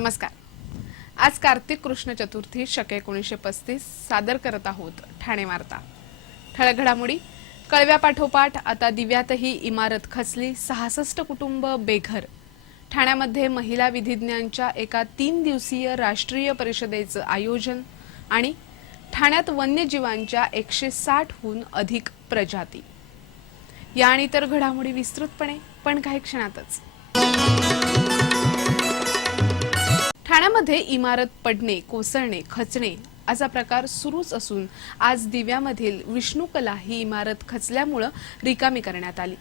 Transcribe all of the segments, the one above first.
नमस्कार। आज कार्तिक कृष्ण चतुर्थी शके 1935 सादर करत आहोत ठाणे वार्ता। ठळक घडामोडी। कळव्यापाठोपाठ आता दिव्यातही इमारत खचली, 66 कुटुंब बेघर। ठाण्यामध्ये महिला विधिज्ञांच्या एका 3 दिवसीय राष्ट्रीय परिषदेचं आयोजन आणि ठाण्यात वन्यजीवांच्या 160 हून अधिक प्रजाती। या आणि इतर घडामोडी विस्तृतपणे पण काही क्षणातच। ठाण्यामध्ये इमारत पडणे, कोसळणे, खचणे असा प्रकार सुरूच असून आज दिव्यामधील विष्णुकला ही इमारत खचल्यामुळे रिकामी करण्यात आली।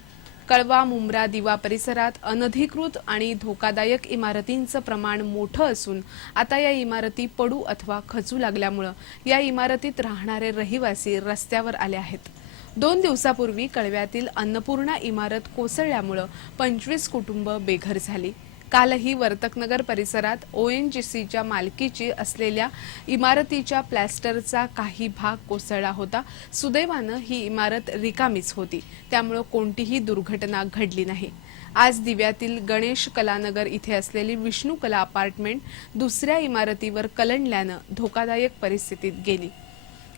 कळवा, मुंब्रा, दिवा परिसरात अनधिकृत आणि धोकादायक इमारतींचं प्रमाण मोठं असून आता या इमारती पडू अथवा खचू लागल्यामुळे या इमारतीत राहणारे रहिवासी रस्त्यावर आले आहेत। 2 दिवसापूर्वी कळव्यातील अन्नपूर्णा इमारत कोसळल्यामुळे 25 कुटुंब बेघर झाली। कालही वर्तकनगर परिसरात ONGCच्या मालकीची असलेल्या इमारतीच्या प्लॅस्टरचा काही भाग कोसळला होता। सुदैवाने ही इमारत रिकामीच होती, त्यामुळे कोणतीही दुर्घटना घडली नाही। आज दिव्यातील गणेश कलानगर इथे असलेली विष्णुकला अपार्टमेंट दुसऱ्या इमारतीवर कलंडल्याने धोकादायक परिस्थितीत गेली।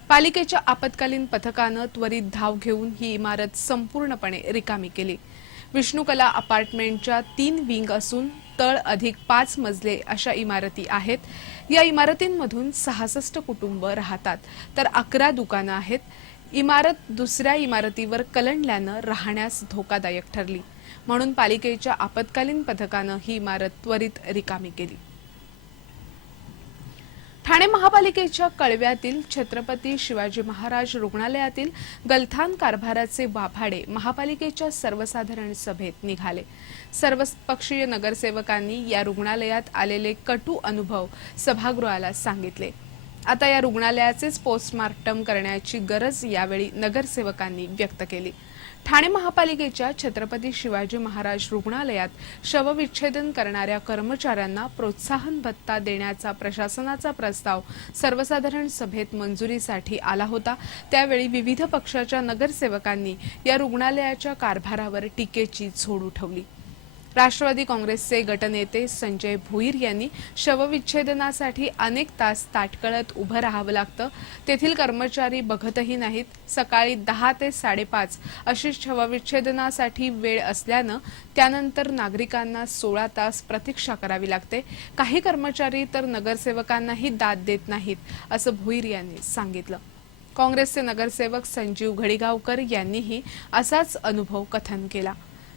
पालिकेच्या आपत्कालीन पथकाने त्वरित धाव घेऊन ही इमारत संपूर्णपणे रिकामी केली। विष्णुकला अपार्टमेंटच्या 3 विंग असून तळ अधिक 5 मजले अशा इमारती आहेत। या इमारतींमधून 66 कुटुंब राहतात, तर 11 दुकानं आहेत। इमारत दुसऱ्या इमारतीवर कलंडल्याने राहण्यास धोकादायक ठरली, म्हणून पालिकेच्या आपत्कालीन पथकाने ही इमारत त्वरित रिकामी केली। ठाणे महापालिकेच्या कळव्यातील छत्रपती शिवाजी महाराज रुग्णालयातील गलथान कारभाराचे वाभाडे महापालिकेच्या सर्वसाधारण सभेत निघाले। सर्वपक्षीय नगरसेवकांनी या रुग्णालयात आलेले कटू अनुभव सभागृहाला सांगितले। आता या रुग्णालयाचेच पोस्टमार्टम करण्याची गरज यावेळी नगरसेवकांनी व्यक्त केली। ठाणे महापालिकेच्या छत्रपती शिवाजी महाराज रुग्णालयात शवविच्छेदन करणाऱ्या कर्मचाऱ्यांना प्रोत्साहन भत्ता देण्याचा प्रशासनाचा प्रस्ताव सर्वसाधारण सभेत मंजुरीसाठी आला होता। त्यावेळी विविध पक्षाच्या नगरसेवकांनी या रुग्णालयाच्या कारभारावर टीकेची झोड उठवली। राष्ट्रवादी काँग्रेसचे गटनेते संजय भोईर यांनी शवविच्छेदनासाठी अनेक तास ताटकळत उभं राहावं लागतं, तेथील कर्मचारी बघतही नाहीत। सकाळी 10 ते 5:30 अशी शवविच्छेदनासाठी वेळ असल्यानं त्यानंतर नागरिकांना 16 तास प्रतीक्षा करावी लागते। काही कर्मचारी तर नगरसेवकांनाही दाद देत नाहीत, असं भोईर यांनी सांगितलं। काँग्रेसचे नगरसेवक संजीव घडिगावकर यांनीही असाच अनुभव कथन केला।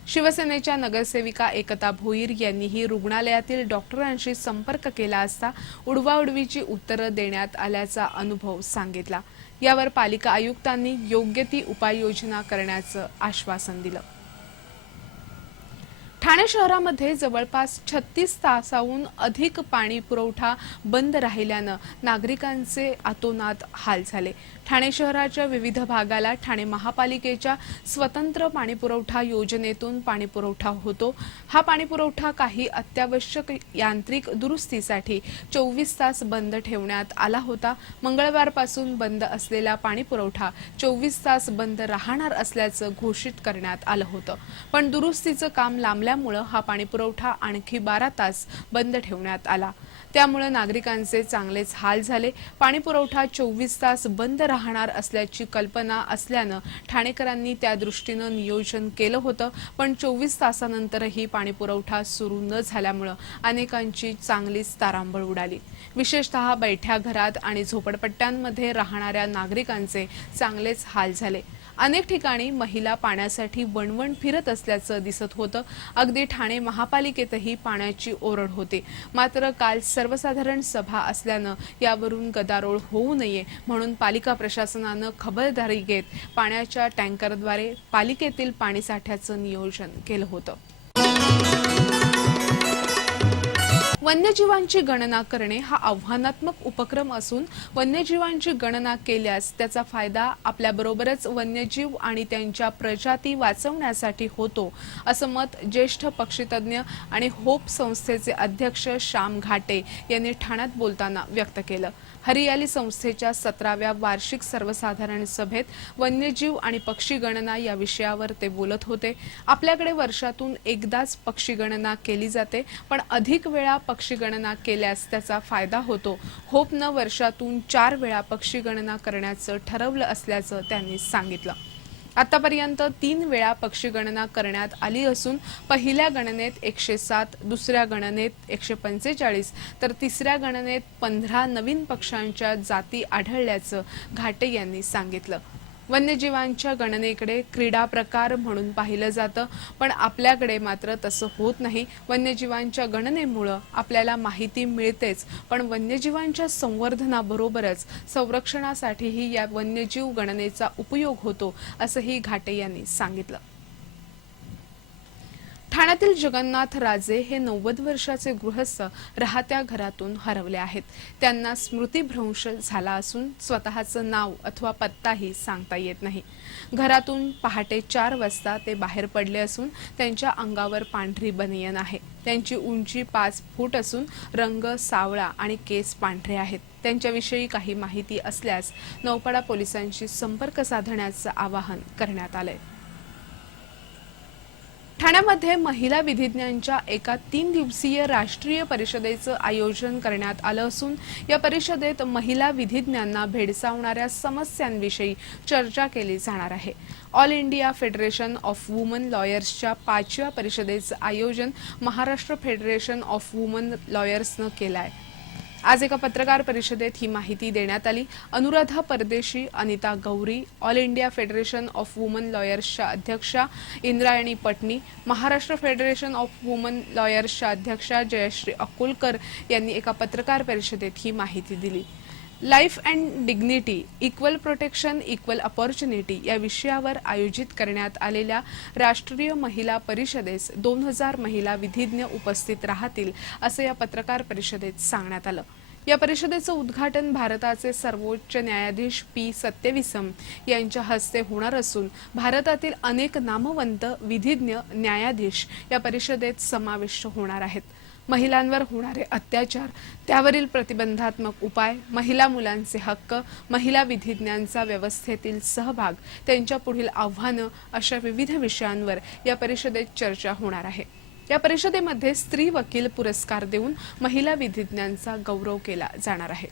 शिवसेनेच्या नगरसेविका एकता भोईर यांनीही रुग्णालयातील डॉक्टरांशी संपर्क केला असता उडवाउडवीची उत्तरं देण्यात आल्याचा अनुभव सांगितला। यावर पालिका आयुक्तांनी योग्य ती उपाययोजना करण्याचं आश्वासन दिलं। ठाणे शहरामध्ये जवळपास 36 तासाहून अधिक पाणी पुरवठा बंद राहिल्यानं नागरिकांचे अतोनात हाल झाले। ठाणे शहराच्या विविध भागाला ठाणे महापालिकेच्या स्वतंत्र पाणीपुरवठा योजनेतून पाणीपुरवठा होतो। हा पाणीपुरवठा काही अत्यावश्यक यांत्रिक दुरुस्तीसाठी 24 तास बंद ठेवण्यात आला होता। मंगळवारपासून बंद असलेला पाणीपुरवठा 24 तास बंद राहणार असल्याचं घोषित करण्यात आलं होतं, पण दुरुस्तीचं काम लांबल्यामुळे हा पाणीपुरवठा आणखी 12 तास बंद ठेवण्यात आला। त्यामुळे नागरिकांचे चांगलेच हाल झाले। पाणीपुरवठा 24 तास बंद राहणार असल्याची कल्पना असल्यानं ठाणेकरांनी त्या दृष्टीनं नियोजन केलं होतं, पण 24 तासानंतरही पाणीपुरवठा सुरू न झाल्यामुळे अनेकांची चांगलीच तारांबळ उडाली। विशेषतः बैठ्या घरात आणि झोपडपट्ट्यांमध्ये राहणाऱ्या नागरिकांचे चांगलेच हाल झाले। अनेक ठिकाणी महिला पाण्यासाठी वणवण फिरत असल्याचं दिसत होतं। अगदी ठाणे महापालिकेतही पाण्याची ओरड होती, मात्र काल सर्वसाधारण सभा असल्यानं यावरून गदारोळ होऊ नये म्हणून पालिका प्रशासनानं खबरदारी घेत पाण्याच्या टँकरद्वारे पालिकेतील पाणीसाठ्याचं नियोजन केलं होतं। वन्यजीवांची गणना करणे हा आव्हानात्मक उपक्रम असून वन्यजीवांची गणना केल्यास त्याचा फायदा आपल्याबरोबरच वन्यजीव आणि त्यांच्या प्रजाती वाचवण्यासाठी होतो, असं मत ज्येष्ठ पक्षीतज्ञ आणि होप संस्थेचे अध्यक्ष श्याम घाटे यांनी ठाण्यात बोलताना व्यक्त केलं। हरियाली संस्थेच्या 17व्या वार्षिक सर्वसाधारण सभेत वन्यजीव आणि पक्षी गणना या विषयावर ते बोलत होते। आपल्याकडे वर्षातून एकदाच पक्षी गणना केली जाते, पण अधिक वेळा पक्षी गणना केल्यास त्याचा फायदा होतो. होपनं वर्षातून 4 वेळा पक्षी गणना करण्याचं ठरवलं असल्याचं त्यांनी सांगितलं. आतापर्यंत 3 वेळा पक्षी गणना करण्यात आली असून पहिल्या गणनेत 107, दुसऱ्या गणनेत 145 तर तिसऱ्या गणनेत 15 नवीन पक्ष्यांच्या जाती आढळल्याचं घाटे यांनी सांगितलं. वन्यजीवांच्या गणनेकडे क्रीडा प्रकार म्हणून पाहिलं जातं, पण आपल्याकडे मात्र तसं होत नाही. वन्यजीवांच्या गणनेमुळे आपल्याला माहिती मिळतेच, पण वन्यजीवांच्या संवर्धनाबरोबरच संरक्षणासाठीही या वन्यजीव गणनेचा उपयोग होतो, असंही घाटे यांनी सांगितलं. ठाण्यातील जगन्नाथ राजे हे 90 वर्षाचे गृहस्थ राहत्या घरातून हरवले आहेत. त्यांना स्मृतिभ्रंश झाला असून स्वतःचं नाव अथवा पत्ताही सांगता येत नाही. घरातून पहाटे 4 वाजता ते बाहेर पडले असून त्यांच्या अंगावर पांढरी बनियन आहे. त्यांची उंची 5 फूट असून रंग सावळा आणि केस पांढरे आहेत. त्यांच्याविषयी काही माहिती असल्यास नौपाडा पोलिसांशी संपर्क साधण्याचं आवाहन करण्यात आलंय. ठाण्यामध्ये महिला विधिज्ञांच्या एका 3 दिवसीय राष्ट्रीय परिषदेचं आयोजन करण्यात आलं असून या परिषदेत महिला विधिज्ञांना भेडसावणाऱ्या समस्यांविषयी चर्चा केली जाणार आहे. All India federation of woman लॉयर्सच्या 5व्या परिषदेचं आयोजन महाराष्ट्र फेडरेशन ऑफ वुमन लॉयर्सनं केलं आहे. आज एका पत्रकार परिषदेत ही माहिती देण्यात आली. Anuradha Pardeshi, Anita Gauri, all India federation of woman लॉयर्सच्या अध्यक्षा Indrayani Patni, Maharashtra federation of woman लॉयर्सच्या अध्यक्षा जयश्री अकोलकर यांनी एका पत्रकार परिषदेत ही माहिती दिली. Life and dignity, equal protection, equal opportunity या विषयावर आयोजित करण्यात आलेल्या राष्ट्रीय महिला परिषदेस 2000 महिला विधिज्ञ उपस्थित राहतील, असं या पत्रकार परिषदेत सांगण्यात आलं. या परिषदेचं उद्घाटन भारताचे सर्वोच्च न्यायाधीश पी. सत्यविसम यांच्या हस्ते होणार असून भारतातील अनेक नामवंत विधिज्ञ न्यायाधीश या परिषदेत समाविष्ट होणार आहेत. महिलांवर होणारे अत्याचार, त्यावरील प्रतिबंधात्मक उपाय, महिला मुलांचे हक्क, महिला विधिज्ञांचा व्यवस्थेतील सहभाग, त्यांच्या पुढील आव्हानं अशा विविध विषयांवर या परिषदेत चर्चा होणार आहे. या परिषदेमध्ये स्त्री वकील पुरस्कार देऊन महिला विधिज्ञांचा गौरव केला जाणार आहे.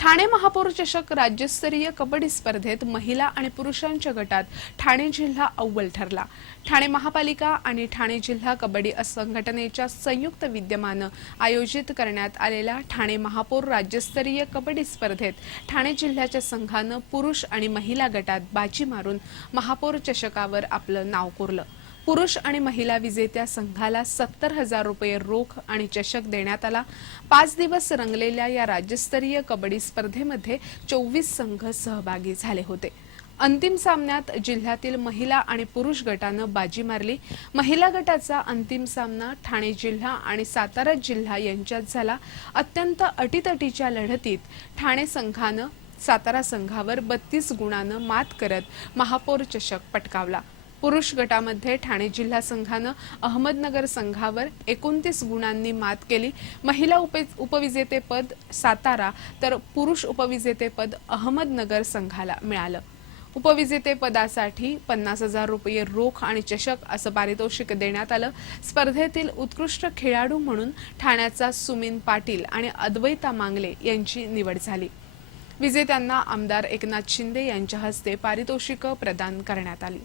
ठाणे महापौर चषक राज्यस्तरीय कबड्डी स्पर्धेत महिला आणि पुरुषांच्या गटात ठाणे जिल्हा अव्वल ठरला. ठाणे महापालिका आणि ठाणे जिल्हा कबड्डी संघटनेच्या संयुक्त विद्यमानं आयोजित करण्यात आलेल्या ठाणे महापौर राज्यस्तरीय कबड्डी स्पर्धेत ठाणे जिल्ह्याच्या संघानं पुरुष आणि महिला गटात बाजी मारून महापौर चषकावर आपलं नाव कोरलं. पुरुष आणि महिला विजेत्या संघाला 70,000 रुपये रोख आणि चषक देण्यात आला. 5 दिवस रंगलेल्या या राज्यस्तरीय कबड्डी स्पर्धेमध्ये 24 संघ सहभागी झाले होते. अंतिम सामन्यात जिल्ह्यातील महिला आणि पुरुष गटानं बाजी मारली. महिला गटाचा अंतिम सामना ठाणे जिल्हा आणि सातारा जिल्हा यांच्यात झाला. अत्यंत अटीतटीच्या लढतीत ठाणे संघानं सातारा संघावर 32 गुणांनं मात करत महापौर चषक पटकावला. पुरुष गटामध्ये ठाणे जिल्हा संघानं अहमदनगर संघावर 29 गुणांनी मात केली. महिला उपविजेतेपद सातारा तर पुरुष उपविजेतेपद अहमदनगर संघाला मिळालं. उपविजेतेपदासाठी 50,000 रुपये रोख आणि चषक असं पारितोषिक देण्यात आलं. स्पर्धेतील उत्कृष्ट खेळाडू म्हणून ठाण्याचा सुमिन पाटील आणि अद्वैता मांगले यांची निवड झाली. विजेत्यांना आमदार एकनाथ शिंदे यांच्या हस्ते पारितोषिकं प्रदान करण्यात आली.